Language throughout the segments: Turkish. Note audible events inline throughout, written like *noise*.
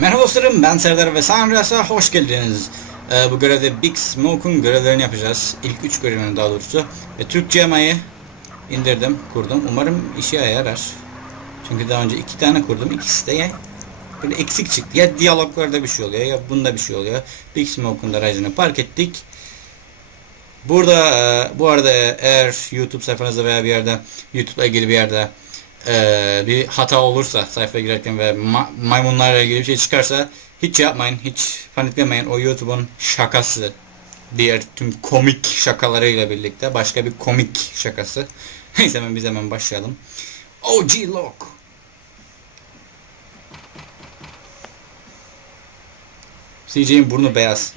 Merhaba dostlarım ben Serdar ve Sanras'a hoş geldiniz. Ee, bu görevde Big Smoke'un görevlerini yapacağız. İlk 3 görevini daha doğrusu. Ve Türkçe yamayı indirdim, kurdum. Umarım işe yarar. Çünkü daha önce iki tane kurdum. İkisi de ya böyle eksik çıktı. Ya diyaloglarda bir şey oluyor ya bunda bir şey oluyor. Big Smoke'un da aracını park ettik. Burada e, bu arada eğer YouTube sayfanızda veya bir yerde YouTube'la ilgili bir yerde e, bir hata olursa sayfaya girerken ve ma maymunlarla ilgili bir şey çıkarsa hiç yapmayın, hiç paniklemeyin. O YouTube'un şakası. Diğer tüm komik şakalarıyla birlikte başka bir komik şakası. *laughs* Neyse hemen biz hemen başlayalım. OG Lock. CJ'in burnu beyaz.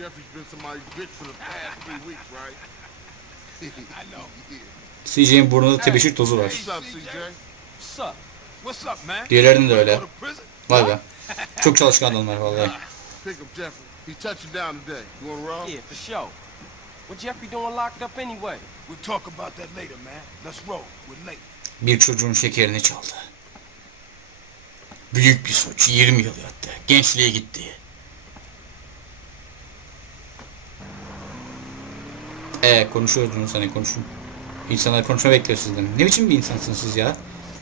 *laughs* CJ'in burnunda tebeşir tozu var. Diğerlerinin de öyle. Vay be. Çok çalışkan adamlar vallahi. Pick up Jeffrey. He's touching down today. You want to roll? Yeah, for sure. What Jeffrey doing locked up anyway? We'll talk about that later, man. Let's roll. We're late. Bir çocuğun şekerini çaldı. Büyük bir suç. 20 yıl yattı. Gençliğe gitti. Ee konuşuyordunuz hani konuşun. İnsanlar konuşma bekliyor sizden. Ne biçim bir insansınız siz ya?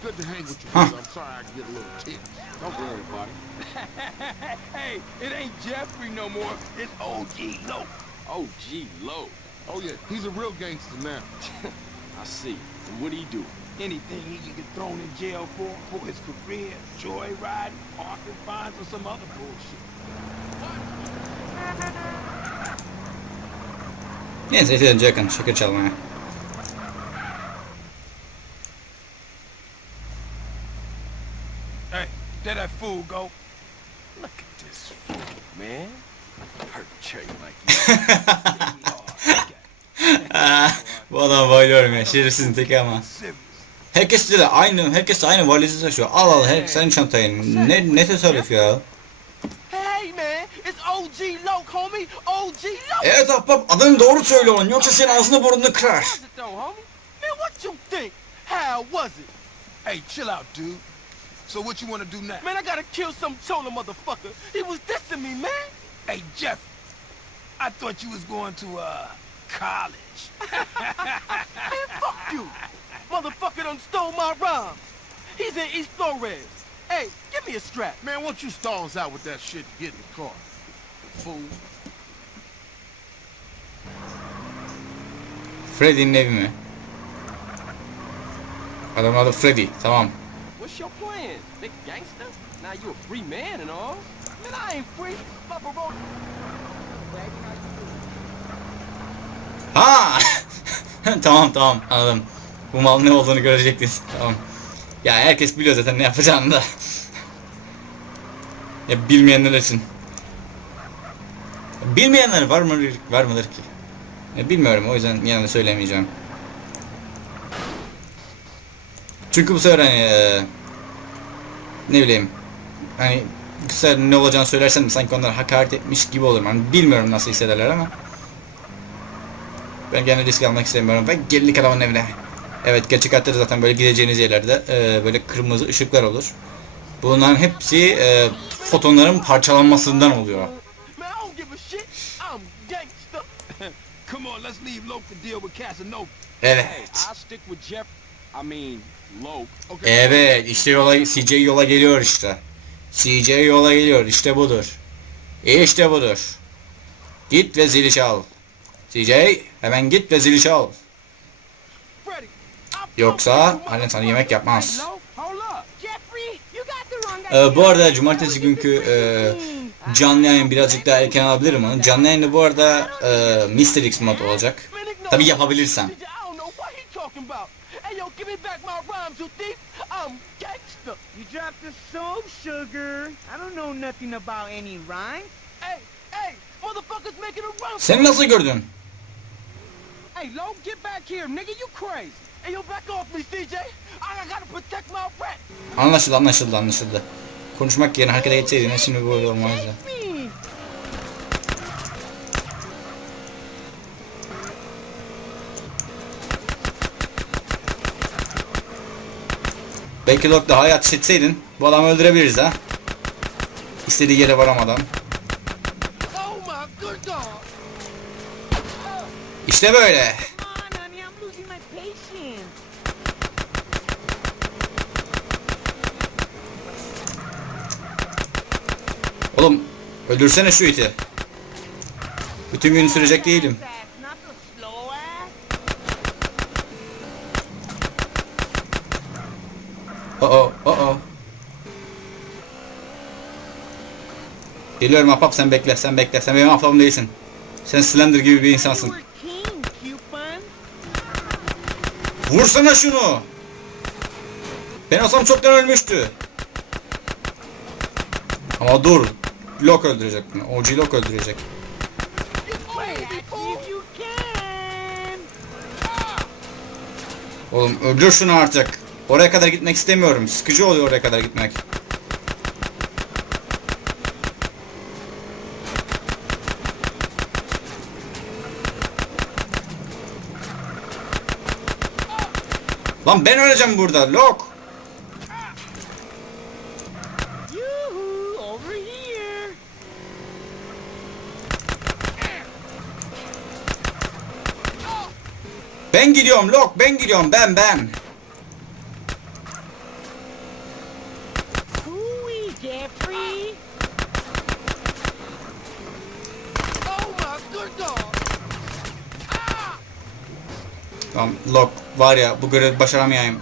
It's good to hang with you, Huh. I'm sorry I get a little tense. Don't worry about it. *laughs* Hey, it ain't Jeffrey no more. It's OG Loc. Oh, gee, low. Oh, yeah. He's a real gangster now. *laughs* I see. And what do he do? Anything he can get thrown in jail for, for his career, joyriding, parking fines, or some other bullshit. Neyse yeterince yakın. Şeker çalmaya. Hey, there that fool go. Look at this fool. Man, cherry like bu adam *laughs* bayılıyorum ya. Şerefsizin teki ama. Herkes de aynı, herkes de aynı valizi taşıyor. Al al her senin çantayı. Ne ne tesadüf ya. Hey, man, it's OG Loc, homie. OG Loc. Evet ahbap adını doğru söyle onun yoksa senin ağzını burnunu kırar. How's it though, homie? Man, what you think? How was it? Hey, chill out, dude. So what you want to do now? Man, I gotta kill some chola motherfucker. He was dissing me, man. Hey, Jeff. I thought you was going to, uh, college. *laughs* Man, fuck you. Motherfucker done stole my rhymes. He's in East Flores. Hey, give me a strap. Man, why don't you stall us out with that shit and get in the car? Fool. Freddy'nin evi mi? Adamın adı Freddy. Tamam. What's your plan? Big gangster? Now you a free man and all. Man, I ain't free. Papa wrote... Ha! *laughs* tamam tamam anladım. Bu mal ne olduğunu görecektiniz. Tamam. Ya herkes biliyor zaten ne yapacağını da. *laughs* ya bilmeyenler için. Bilmeyenler var mı var mıdır ki? Ya bilmiyorum o yüzden de söylemeyeceğim. Çünkü bu sefer hani eee, ne bileyim hani sefer ne olacağını söylersem sanki onlara hakaret etmiş gibi olurum. Hani bilmiyorum nasıl hissederler ama. Ben gene risk almak istemiyorum. Ben gerilik adamın evine. Evet gerçek hayatta da zaten böyle gideceğiniz yerlerde e, böyle kırmızı ışıklar olur. Bunların hepsi e, fotonların parçalanmasından oluyor. *laughs* Evet. Evet işte yola CJ yola geliyor işte. CJ yola geliyor işte budur. İşte budur. Git ve zili çal. CJ hemen git ve zili çal. Yoksa annen sana yemek yapmaz. Ee, bu arada cumartesi günkü e, canlı yayın birazcık daha erken alabilirim onu. Canlı yayında bu arada e, Mr. X mod olacak. Tabi yapabilirsem. Give me back my rhymes, you thief. I'm gangster. You dropped the soap, sugar. I don't know nothing about any rhymes. Hey, hey, motherfuckers making a run. Sen nasıl gördün? Hey, Lo, get back here, nigga. You crazy. Hey, yo, back off me, CJ. I gotta protect my rent. Anlaşıldı anlaşıldı anlaşıldı. Konuşmak yerine harekete geçseydin şimdi böyle olmazdı. Belki Lok daha ateş etseydin bu adamı öldürebiliriz ha. İstediği yere varamadan. İşte böyle. Oğlum öldürsene şu iti. Bütün gün sürecek değilim. Geliyorum ahbap sen bekle, sen bekle. Sen benim ahbabım değilsin. Sen Slender gibi bir insansın. Vursana şunu. Ben olsam çoktan ölmüştü. Ama dur. Lok öldürecek bunu. OG Lok öldürecek. Oğlum öldür şunu artık. Oraya kadar gitmek istemiyorum. Sıkıcı oluyor oraya kadar gitmek. Lan ben öleceğim burada. Lok. Ben gidiyorum Lok. Ben gidiyorum. Ben ben. Jeffrey. Tamam Lok var ya bu görevi başaramayayım.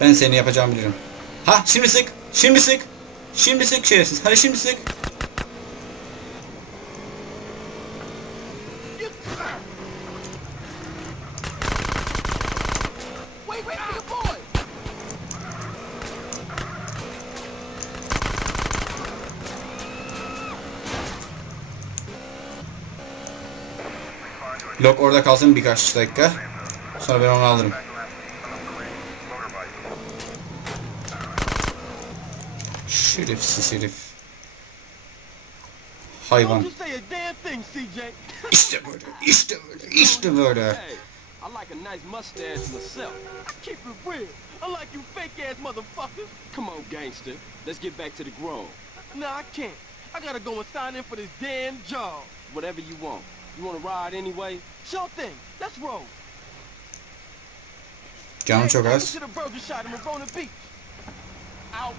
Ben seni yapacağımı bilirim. Ha şimdi sık. Şimdi sık. Şimdi sık şerefsiz. Hadi şimdi sık. Lok orada kalsın birkaç dakika. Sonra ben onu alırım. Şerefsiz herif. Hayvan. you say a damn thing, CJ! İşte böyle. İşte böyle. İşte böyle. Hey, I like a nice mustache myself. I Keep it real, unlike you fake ass motherfuckers. Come on, gangster. Let's get back to the grown. Nah, I can't. I gotta go and sign in for this damn job. Whatever you want. You want to ride anyway? Sure thing. Let's roll. Canım çok az.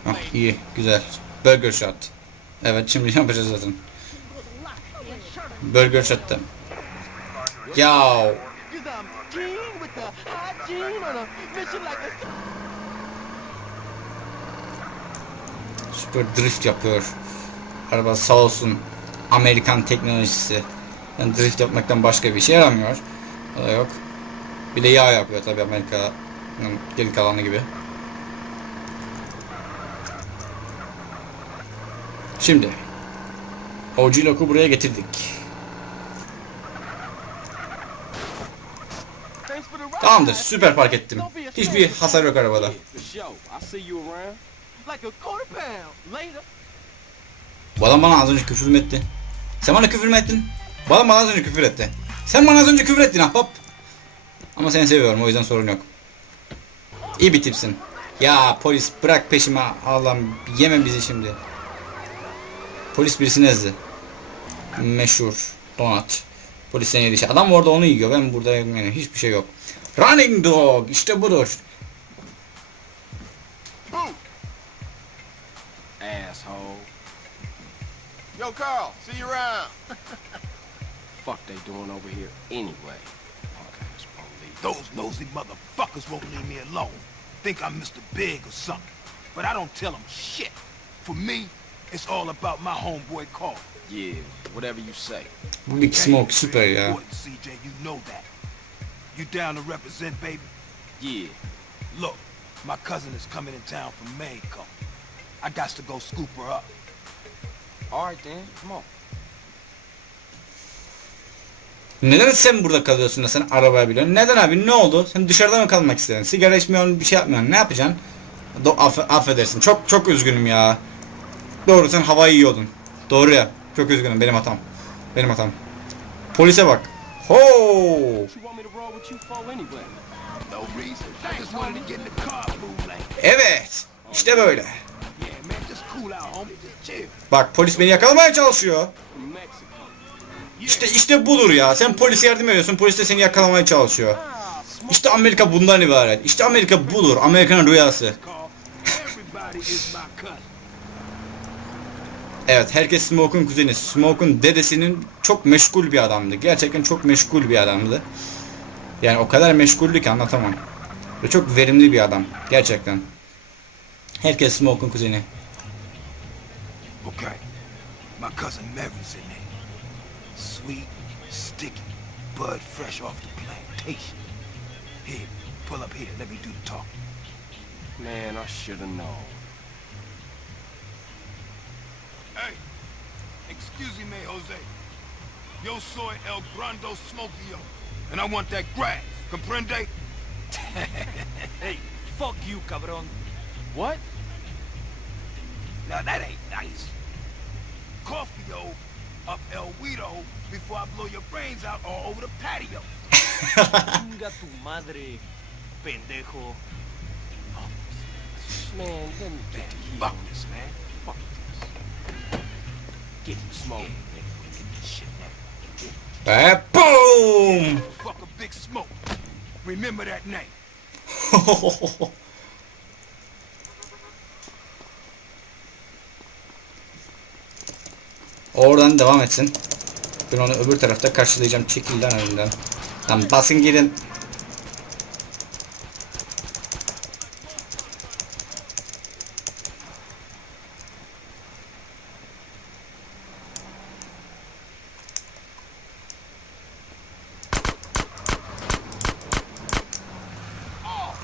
Ah iyi. Güzel. Burger shot. Evet şimdi yapacağız zaten. Burger shot'ta. Ya süper drift yapıyor. Araba sağ olsun Amerikan teknolojisi. Yani drift yapmaktan başka bir şey yaramıyor. O da yok. Bir de yağ yapıyor tabii Amerika'nın geri kalanı gibi. Şimdi OG Lock'u buraya getirdik. Tamamdır süper park ettim. Hiçbir hasar yok arabada. Bu adam bana az önce küfür mü etti? Sen bana küfür mü ettin? Bu adam bana az önce küfür etti. Sen bana az önce küfür ettin ahbap. Ama seni seviyorum o yüzden sorun yok. İyi bir tipsin. Ya polis bırak peşime Allah'ım yeme bizi şimdi. Polis birisini ezdi. Meşhur donat. Polis seni yedi. Adam orada onu yiyor. Ben burada yani hiçbir şey yok. Running dog işte budur. Asshole. Yo, Carl, see you around. *laughs* Fuck they doing over here anyway? Punk ass police. Those nosy motherfuckers won't leave me alone. Think I'm Mr. Big or something. But I don't tell them shit. For me, it's all about my homeboy Carl. Yeah, whatever you say. Big Smoke süper ya. Important, CJ, you know that. You down to represent, baby? Yeah. Look, my cousin is coming in town from Mexico. I got to go scoop her up. All right then. Come on. Neden sen burada kalıyorsun da sen arabaya biliyorsun? Neden abi ne oldu? Sen dışarıda mı kalmak istedin? Sigara içmiyorsun bir şey yapmıyorsun. Ne yapacaksın? Do aff affedersin. Çok çok üzgünüm ya. Doğru sen havayı yiyordun. Doğru ya. Çok üzgünüm benim hatam. Benim hatam. Polise bak. Ho! Evet. İşte böyle. Bak polis beni yakalamaya çalışıyor. İşte işte budur ya. Sen polise yardım ediyorsun. Polis de seni yakalamaya çalışıyor. İşte Amerika bundan ibaret. İşte Amerika budur. Amerika'nın rüyası. *laughs* Evet herkes Smoke'un kuzeni. Smoke'un dedesinin çok meşgul bir adamdı. Gerçekten çok meşgul bir adamdı. Yani o kadar meşguldü ki anlatamam. Ve çok verimli bir adam. Gerçekten. Herkes Smoke'un kuzeni. Okay. My cousin Mary's in. Sweet, sticky, bud fresh off the plantation. Here, pull up here. Let me do the talking. Man, I should have known. Hey, excuse me, Jose. Yo soy El Grando Smokio, and I want that grass. Comprende? *laughs* Hey, fuck you, cabron. What? Now that ain't nice. Coffee, yo, up El Guido before I blow your brains out all over the patio. Chinga tu madre, pendejo. Oh, man, let me get the heat Fuck on this, man. Fuck this. Get you smoke. Get this shit now. Boom! Fuck a big smoke. Remember that name. *laughs* Oradan devam etsin. Ben onu öbür tarafta karşılayacağım. Çekil lan önünden. Lan basın gidin.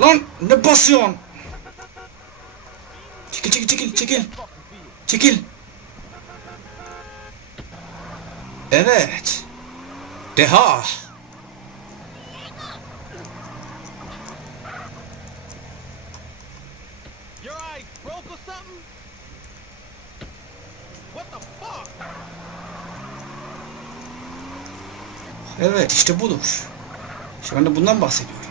Lan ne basıyorsun? Çekil çekil çekil çekil. Çekil. Evet. Deha. Your eye broke or something? What the fuck? Evet işte budur. İşte ben de bundan bahsediyorum.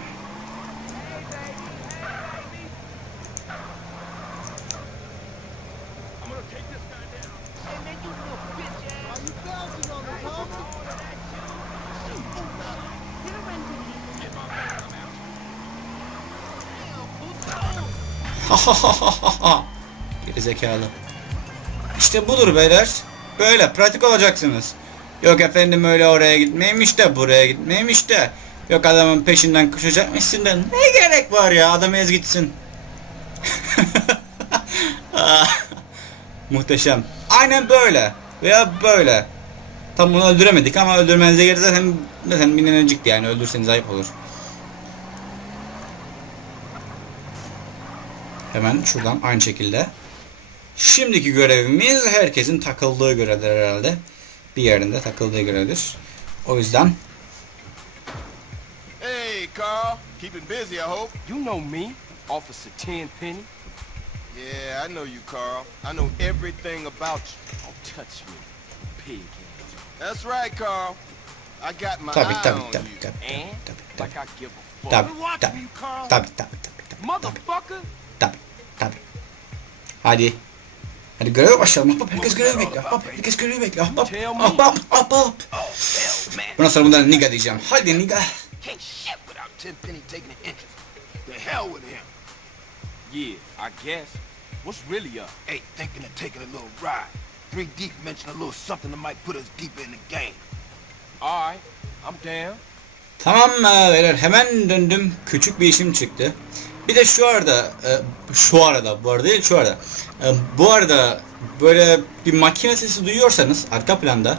*laughs* Geri zekalı. İşte budur beyler. Böyle pratik olacaksınız. Yok efendim öyle oraya gitmeymiş de buraya gitmeymiş de. Yok adamın peşinden koşacakmışsın da ne gerek var ya adam ez gitsin. *laughs* Muhteşem. Aynen böyle. Veya böyle. Tam onu öldüremedik ama öldürmenize gerek zaten zaten minnacıktı yani öldürseniz ayıp olur. Hemen şuradan aynı şekilde. Şimdiki görevimiz herkesin takıldığı görevdir herhalde. Bir yerinde takıldığı görevdir. O yüzden Hey, Carl. Keeping busy, I hope. You know me, Officer Tenpenny. Yeah, I know you, Carl. I know everything about you. Don't touch me, pig. That's right, Carl. I got my tabi eye tabi on tabi you. tabi And tabi like tabi I give a fuck. tabi We're watching tabi you, Carl. tabi tabi tabi tabi Motherfucker! Tabi tabi Hadi. Hadi göreve başlayalım. Ahbap herkes görevi bekliyor. Ahbap herkes görevi bekliyor. Ahbap ahbap ahbap. Bundan sonra bundan niga diyeceğim. Hadi niga. Yeah, I guess. What's really up? Hey, thinking of taking a little ride. Three Deep mentioned a little something that might put us deeper in the game. All right, I'm down. Tamam beyler hemen döndüm. Küçük bir işim çıktı. Bir de şu arada e, şu arada bu arada değil şu arada. E, bu arada böyle bir makine sesi duyuyorsanız arka planda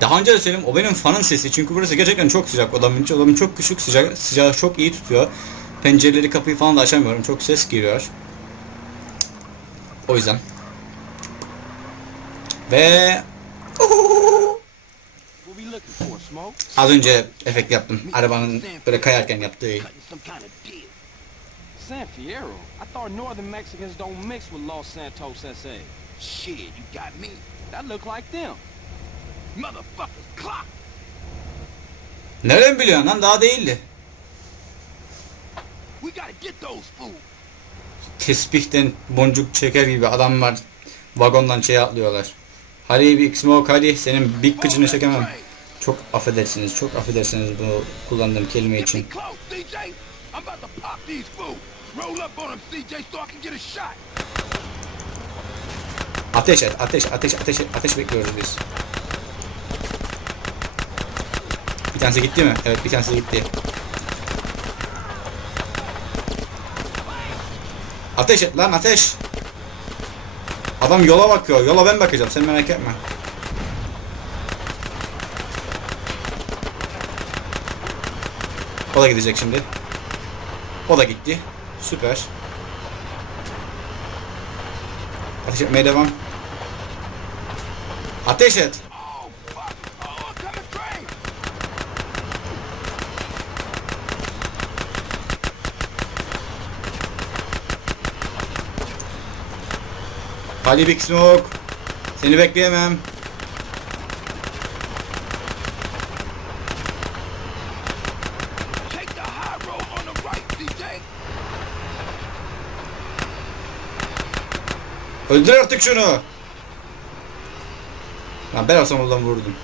daha önce de söyledim o benim fanın sesi çünkü burası gerçekten çok sıcak odamın içi odamın çok küçük sıcak sıcağı çok iyi tutuyor. Pencereleri kapıyı falan da açamıyorum çok ses giriyor. O yüzden. Ve az önce efekt yaptım. Arabanın böyle kayarken yaptığı. Cutting some kind of deal. San Fierro. I thought northern Mexicans don't mix with Los Santos SA. Shit, you got me. That look like them. Motherfuckers clock. Nereden biliyorsun lan daha değildi. We gotta get those fools. Tesbihten boncuk çeker gibi adam var. Vagondan şeye atlıyorlar. Hadi Big Smoke hadi senin big kıçını çekemem. Çok affedersiniz, çok affedersiniz bu kullandığım kelime için. Roll up on them, CJ, so I can get a shot. Ateş et, ateş, ateş, ateş, ateş bekliyoruz biz. Bir tanesi gitti mi? Evet, bir tanesi gitti. Ateş et lan, ateş. Adam yola bakıyor. Yola ben bakacağım. Sen merak etme. O da gidecek şimdi. O da gitti. Süper. Ateş etmeye devam. Ateş et. Hadi Big Smoke. Seni bekleyemem. Take the high road on the right, CJ. Öldür artık şunu. Lan ben olsam oradan vurdum.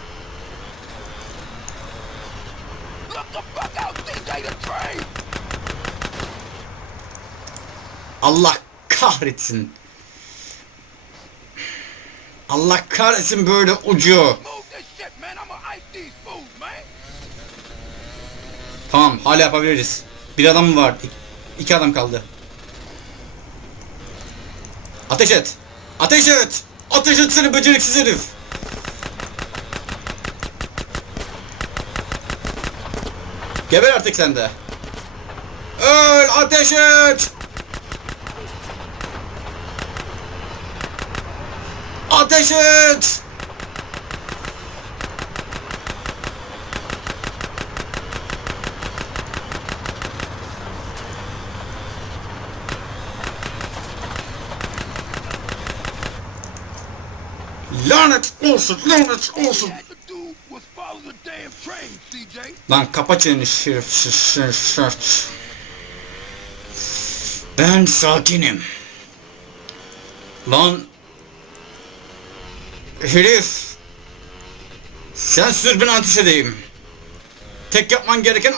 Allah kahretsin. Allah kahretsin böyle ucu. Tamam hala yapabiliriz. Bir adam mı var? İki adam kaldı. Ateş et. Ateş et. Ateş et seni beceriksiz herif. Geber artık sen de. Öl ateş et. Ateş et. Lanet olsun, lanet olsun. Lan kapa çeneni şerif şer- şer- şer- Ben sakinim. Lan herif sen sür ben ateş edeyim. Tek yapman gereken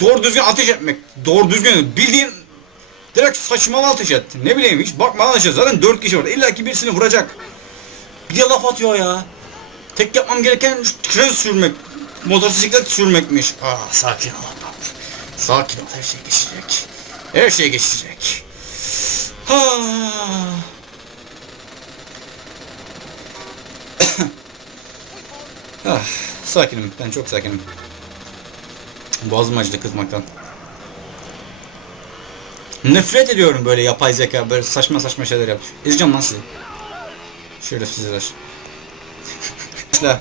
doğru düzgün ateş etmek. Doğru düzgün bildiğin direkt saçmalı ateş et. Ne bileyim hiç bakmadan ateş. Zaten dört kişi var. İlla ki birisini vuracak. De laf atıyor ya. Tek yapmam gereken tren sürmek. Motosiklet sürmekmiş. Aa, sakin ol. Sakin ol her şey geçecek. Her şey geçecek. Ha. *coughs* ah, sakinim. Ben çok sakinim. Boğazım acıdı kızmaktan. Nefret ediyorum böyle yapay zeka, böyle saçma saçma şeyler yap. İzleyeceğim lan sizi. Şerefsizler. Shot. *laughs*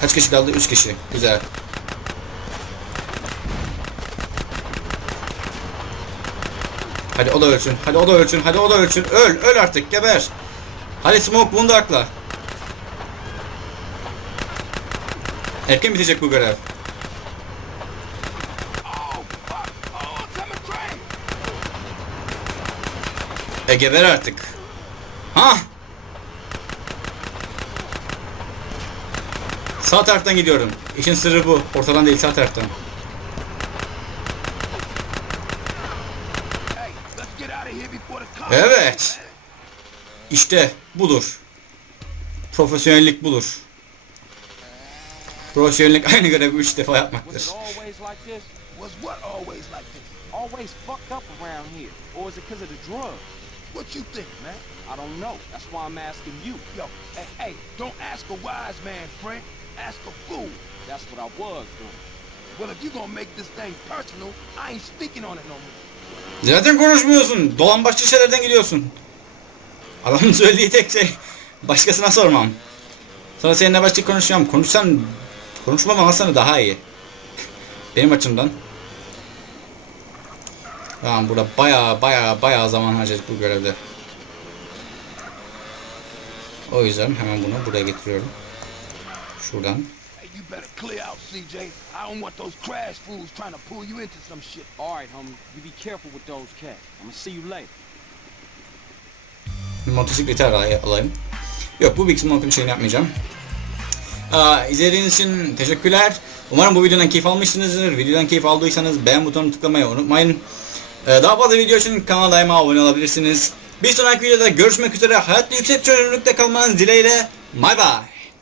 Kaç kişi kaldı? 3 kişi. Güzel. Hadi o da ölsün. Hadi o da ölsün. Hadi o da ölsün. Öl. Öl artık. Geber. Hadi Smoke bunu da akla. Erken bitecek bu görev. E geber artık. Ha? Sağ taraftan gidiyorum. İşin sırrı bu. Ortadan değil sağ taraftan. Hey, let's get out of here before the cops. Evet. İşte budur. Profesyonellik budur. Profesyonellik aynı görevi 3 defa yapmaktır. always fucked up around here? Or is it because of the drugs? What you think, man? I don't know. That's why I'm asking you. Yo, hey, hey, don't ask a wise man, friend. Ask a fool. That's what I was doing. Well, if you gonna make this thing personal, I ain't speaking on it no more. Zaten konuşmuyorsun. Dolambaçlı şeylerden gidiyorsun. Adamın *laughs* söylediği tek şey başkasına sormam. Sonra seninle başka konuşacağım. Konuşsan konuşmamasan daha iyi. Benim açımdan. Tamam burada baya baya baya zaman harcadık bu görevde. O yüzden hemen bunu buraya getiriyorum. Şuradan. You better clear out, CJ. I don't want those crash fools trying to pull you into some shit. All right, homie. You be careful with those cats. I'm gonna see you later. Motosikleti alayım. Yok bu Big Smoke'un şeyini yapmayacağım. Aa, izlediğiniz için teşekkürler. Umarım bu videodan keyif almışsınızdır. Videodan keyif aldıysanız beğen butonunu tıklamayı unutmayın. Ee, daha fazla video için kanala daima abone olabilirsiniz. Bir sonraki videoda görüşmek üzere. Hayatlı yüksek çözünürlükte kalmanız dileğiyle. Bye bye.